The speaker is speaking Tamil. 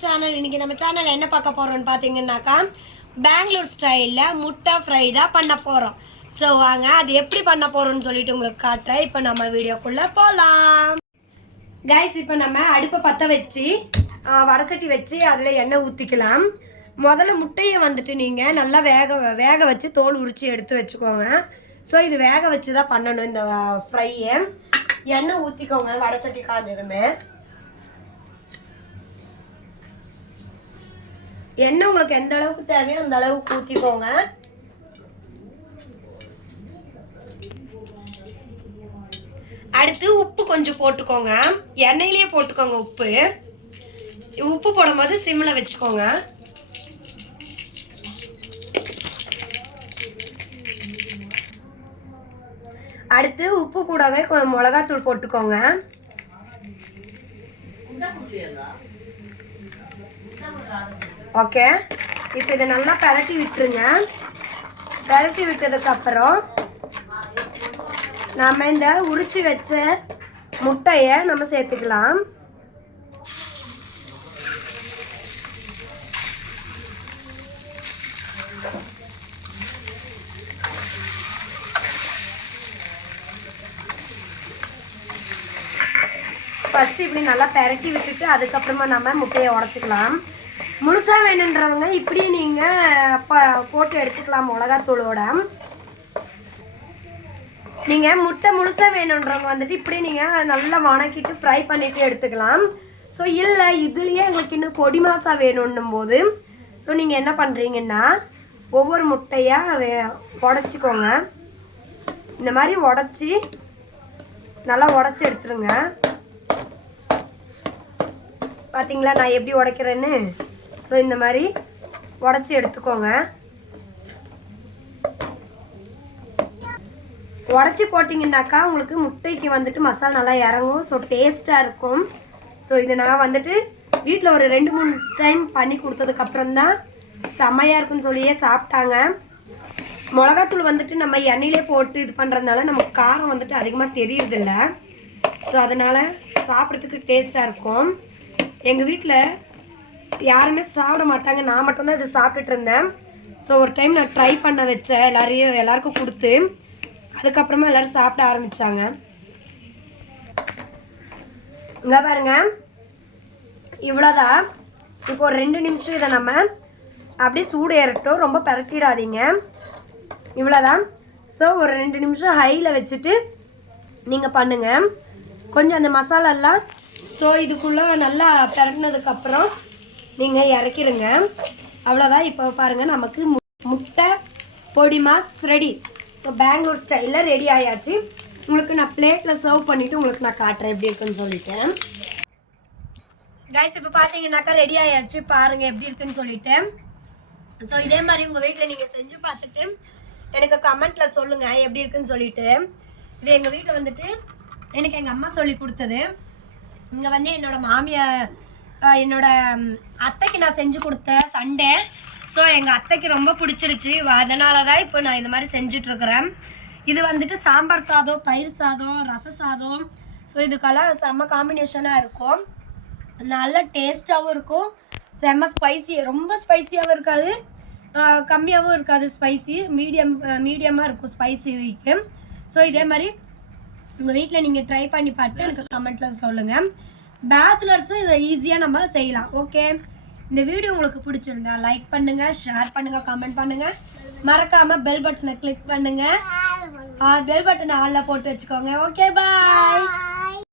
சேனல் இன்னைக்கு நம்ம சேனலில் என்ன பார்க்க போகிறோம்னு பார்த்தீங்கன்னாக்கா பெங்களூர் ஸ்டைலில் முட்டை ஃப்ரை தான் பண்ண போகிறோம் ஸோ வாங்க அது எப்படி பண்ண போகிறோம்னு சொல்லிட்டு உங்களுக்கு காட்டுறேன். இப்போ நம்ம வீடியோக்குள்ளே போகலாம் கைஸ் இப்போ நம்ம அடுப்பை பற்ற வச்சு வடசட்டி வச்சு அதில் எண்ணெய் ஊற்றிக்கலாம் முதல்ல முட்டையை வந்துட்டு நீங்கள் நல்லா வேக வேக வச்சு தோல் உரித்து எடுத்து வச்சுக்கோங்க. ஸோ இது வேக வச்சு தான் பண்ணணும் இந்த ஃப்ரையை எண்ணெய் ஊற்றிக்கோங்க வடசட்டி காஞ்சதுமே. எண்ணெய் உங்களுக்கு எந்த அளவுக்கு தேவையோ அந்த அளவுக்கு ஊற்றிக்கோங்க அடுத்து உப்பு கொஞ்சம் போட்டுக்கோங்க. எண்ணெயிலே போட்டுக்கோங்க உப்பு. உப்பு போடும்போது சிம்மில் வச்சுக்கோங்க. அடுத்து உப்பு கூடவே மிளகாத்தூள் போட்டுக்கோங்க. ஓகே இப்போ இதை நல்லா பரட்டி விட்டுருங்க. பரட்டி விட்டதுக்கப்புறம் நாம் இந்த உரிச்சு வச்ச முட்டையை நம்ம சேர்த்துக்கலாம். ஃபஸ்ட்டு இப்படி நல்லா பெரட்டி விட்டுட்டு அதுக்கப்புறமா நம்ம முட்டையை உடச்சிக்கலாம். முழுசாக வேணுன்றவங்க இப்படி நீங்கள் ப போட்டு எடுத்துக்கலாம் மிளகாத்தூளோட. நீங்கள் முட்டை முழுசாக வேணுன்றவங்க வந்துட்டு இப்படி நீங்கள் நல்லா வணக்கிட்டு ஃப்ரை பண்ணிவிட்டு எடுத்துக்கலாம். ஸோ இல்லை இதுலேயே எங்களுக்கு இன்னும் பொடி மாசா வேணும்னும் போது ஸோ நீங்கள் என்ன பண்ணுறீங்கன்னா ஒவ்வொரு முட்டையாக உடச்சிக்கோங்க. இந்த மாதிரி உடச்சி நல்லா உடச்சி எடுத்துருங்க. பார்த்தீங்களா நான் எப்படி உடைக்கிறேன்னு? ஸோ இந்த மாதிரி உடச்சி எடுத்துக்கோங்க. உடச்சி போட்டிங்கன்னாக்கா உங்களுக்கு முட்டைக்கு வந்துட்டு மசாலா நல்லா இறங்கும். ஸோ டேஸ்ட்டாக இருக்கும். ஸோ இது நான் வந்துட்டு வீட்டில் ஒரு ரெண்டு மூணு டைம் பண்ணி கொடுத்ததுக்கப்புறம் தான் செம்மையாக இருக்குன்னு சொல்லியே சாப்பிட்டாங்க. மிளகாத்தூள் வந்துட்டு நம்ம எண்ணெயிலே போட்டு இது பண்ணுறதுனால நமக்கு காரம் வந்துட்டு அதிகமாக தெரியுறதில்ல. ஸோ அதனால் சாப்பிட்றதுக்கு டேஸ்ட்டாக இருக்கும். எங்கள் வீட்டில் யாருமே சாப்பிட மாட்டாங்க. நான் மட்டும்தான் இது சாப்பிட்டுட்டு இருந்தேன். ஸோ ஒரு டைம் நான் ட்ரை பண்ண வச்சேன். எல்லாரையும் எல்லாருக்கும் கொடுத்து. அதுக்கப்புறமா எல்லோரும் சாப்பிட ஆரம்பித்தாங்க இங்கே பாருங்க. இவ்வளோதான் இப்போ ஒரு ரெண்டு நிமிஷம் இதை நம்ம அப்படியே சூடு ஏறட்டும். ரொம்ப பரட்டிடாதீங்க. இவ்வளோதான் ஸோ ஒரு ரெண்டு நிமிஷம் ஹையில் வச்சுட்டு நீங்கள் பண்ணுங்கள் கொஞ்சம் அந்த மசாலாலாம் ஸோ இதுக்குள்ளே நல்லா பரட்டினதுக்கப்புறம் நீங்கள் இறக்கிடுங்க. அவ்வளோதான் இப்போ பாருங்கள் நமக்கு மு- முட்டை பொடி மாஸ் ரெடி ஸோ பெங்களூர் ஸ்டைலில் ரெடி ஆயாச்சு. உங்களுக்கு நான் பிளேட்டில் சர்வ் பண்ணிவிட்டு உங்களுக்கு நான் காட்டுறேன் எப்படி இருக்குன்னு சொல்லிட்டேன் கைஸ் இப்போ பார்த்தீங்கன்னாக்கா ரெடி ஆயாச்சு. பாருங்கள் எப்படி இருக்குன்னு சொல்லிட்டேன் ஸோ இதே மாதிரி உங்கள் வீட்டில் நீங்கள் செஞ்சு பார்த்துட்டு எனக்கு கமெண்ட்டில் சொல்லுங்கள் எப்படி இருக்குன்னு சொல்லிட்டு. இது எங்கள் வீட்டில் வந்துட்டு எனக்கு எங்கள் அம்மா சொல்லி கொடுத்தது. இங்கே வந்து என்னோடய மாமியார் என்னோட அத்தைக்கு நான் செஞ்சு கொடுத்தேன் சண்டே. ஸோ எங்கள் அத்தைக்கு ரொம்ப பிடிச்சிருச்சு அதனால தான் இப்போ நான் இந்த மாதிரி செஞ்சிட்ருக்கிறேன். இது வந்துட்டு சாம்பார் சாதம் தயிர் சாதம் ரச சாதம். ஸோ இதுக்கெல்லாம் செம்ம காம்பினேஷனாக இருக்கும். நல்ல டேஸ்ட்டாகவும் இருக்கும். செம்ம ஸ்பைசி ரொம்ப ஸ்பைசியாகவும் இருக்காது. கம்மியாகவும் இருக்காது ஸ்பைசி மீடியம் மீடியமாக இருக்கும் ஸ்பைசிக்கு ஸோ இதே மாதிரி உங்கள் வீட்டில் நீங்கள் ட்ரை பண்ணி பார்த்து எனக்கு கமெண்ட்டில் சொல்லுங்கள் பேச்சுலர்ஸும் இதை ஈஸியாக நம்ம செய்யலாம் ஓகே இந்த வீடியோ உங்களுக்கு பிடிச்சிருந்தா லைக் பண்ணுங்கள் ஷேர் பண்ணுங்கள் கமெண்ட் பண்ணுங்கள் மறக்காமல் பெல் பட்டனை கிளிக் பண்ணுங்கள் பெல் பட்டனை ஆளில் போட்டு வச்சுக்கோங்க ஓகே பாய்